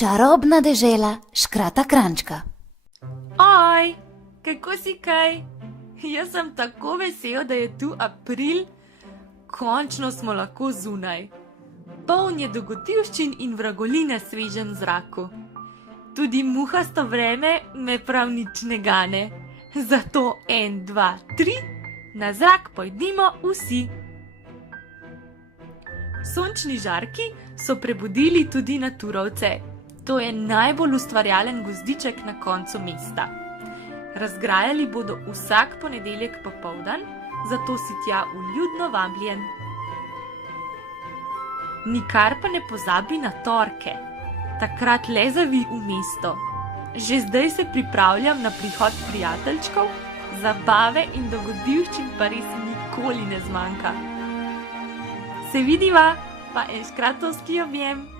Čarobna dežela Škrata Kranjčka. Oj, kako si kaj? Jaz sem tako vesel, da je tu april. Končno smo lahko zunaj. Poln je dogodivščin in vragolij na svežem zraku. Tudi muhasto vreme me prav nič ne gane. Zato 1, 2, 3, na zrak pojdimo vsi. Sončni žarki so prebudili tudi naturovce. To je najbolj ustvarjalen gozdiček na koncu mesta. Razgrajali bodo vsak ponedeljek popoldan, zato si tja vljudno vabljen. Nikar pa ne pozabi na torke. Takrat le zavij v mesto. Že zdaj se pripravljam na prihod prijateljčkov, zabave in dogodivščin pa res nikoli ne zmanjka. Se vidiva, pa en škratovski objem.